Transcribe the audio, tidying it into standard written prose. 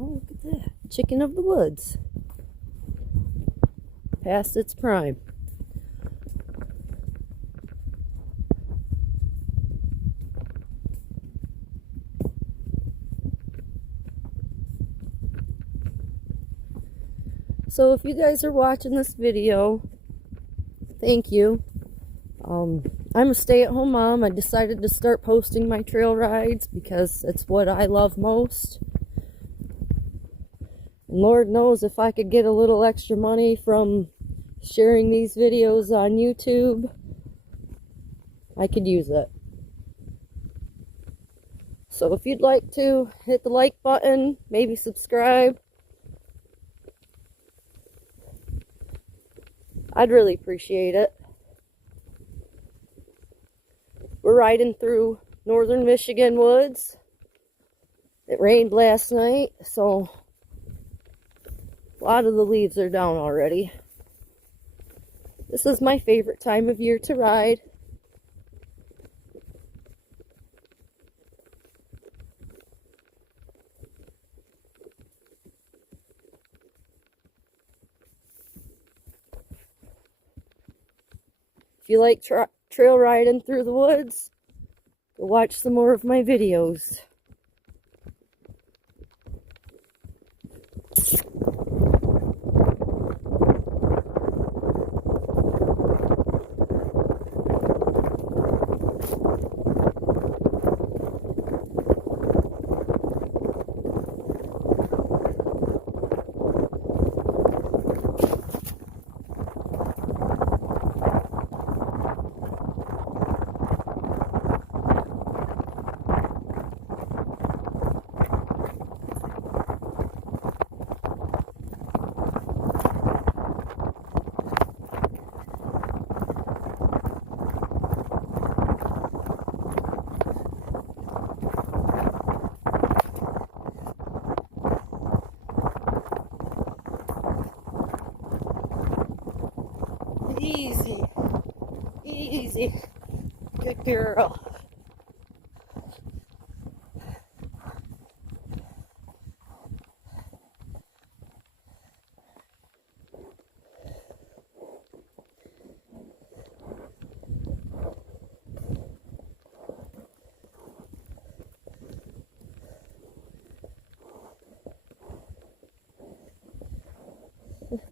Oh, look at that. Chicken of the woods. Past its prime. So if you guys are watching this video, thank you. I'm a stay-at-home mom. I decided to start posting my trail rides because it's what I love most. And Lord knows if I could get a little extra money from sharing these videos on YouTube, I could use it. So if you'd like to hit the like button, maybe subscribe, I'd really appreciate it. We're riding through northern Michigan woods. It rained last night, so a lot of the leaves are down already. This is my favorite time of year to ride. If you like trail riding through the woods, go watch some more of my videos. Easy, easy, good girl.